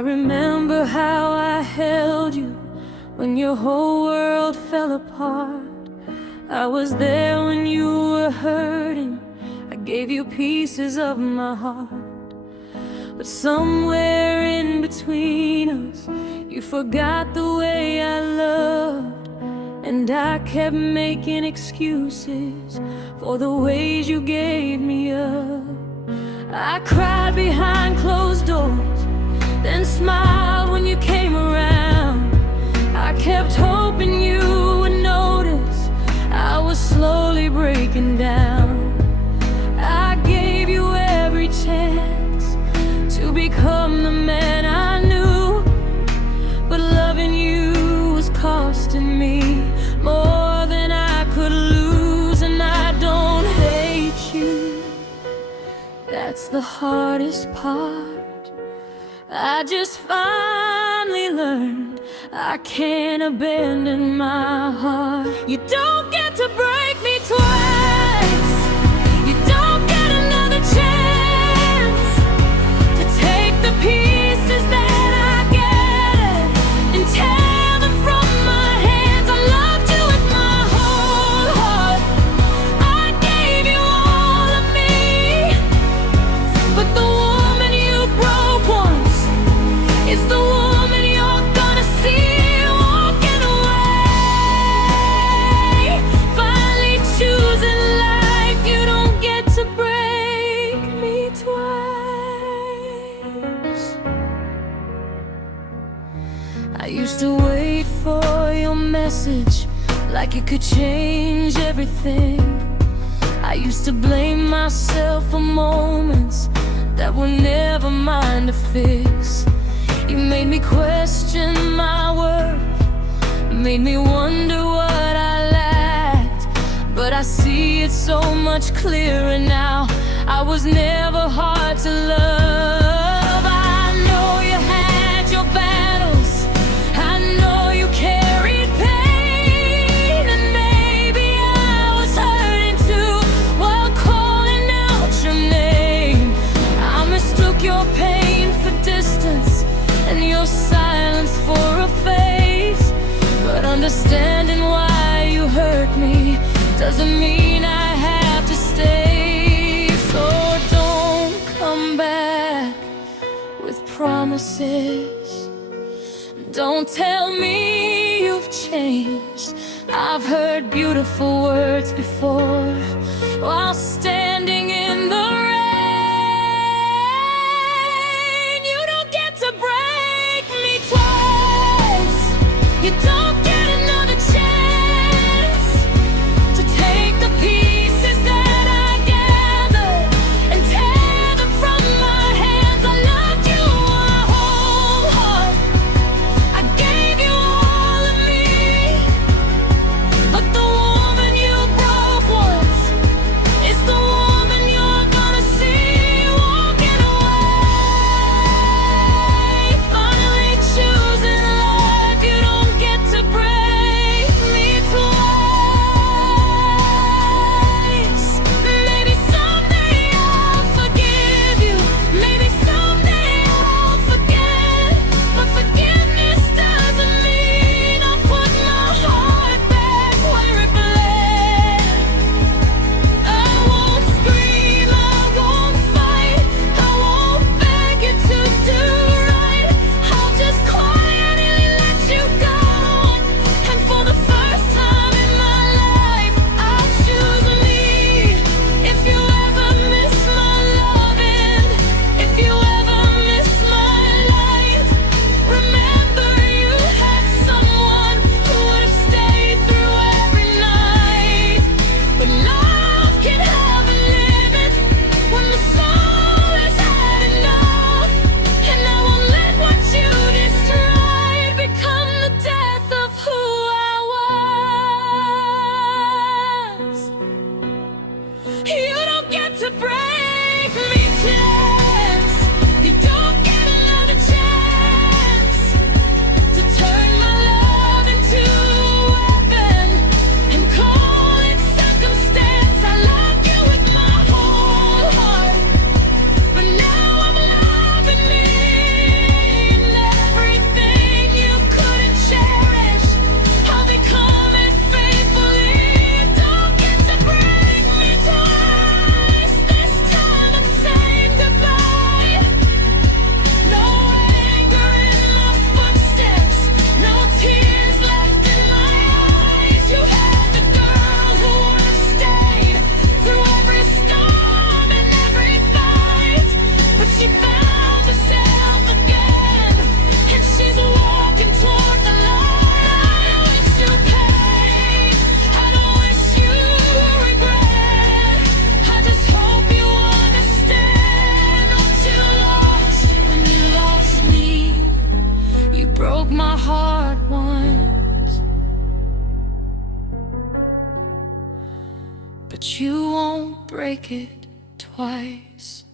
remember how I held you when your whole world fell apart. I was there when you were hurting. I gave you pieces of my heart. But somewhere in between us, you forgot the way I loved. And I kept making excuses for the ways you gave me up. I cried behind closed doors, then smiled when you came around. I kept hoping you would notice I was slowly breaking down. I gave you every chance to become the man I knew, but loving you was costing me more than I could lose. And I don't hate you, that's the hardest part. I just finally learned I can't abandon my heart. You don't get to break me twice. You don't get another chance to take the pieces that I get and tear them from my hands. I loved you with my whole heart. I gave you all of me, but the woman you broke once is the woman you're gonna see walking away. Finally choosing life. You don't get to break me twice. I used to wait for your message like it could change everything. I used to blame myself for moments that were never mine to fix. You made me question my worth, made me wonder what I lacked. But I see it so much clearer now. I was never hard to love. I know you had your battles, I know you carried pain, and maybe I was hurting too while calling out your name. I mistook your pain for distance and your silence for a face. But understanding why you hurt me doesn't mean I have to stay. So don't come back with promises. Don't tell me you've changed. I've heard beautiful words before while standing in the rain. You don't get to break me twice. You don't get another chance to take the pieces that I gathered and tear them from my hands. I loved you my whole heart. I gave you all of me, but the woman you broke once is the but you won't break it twice.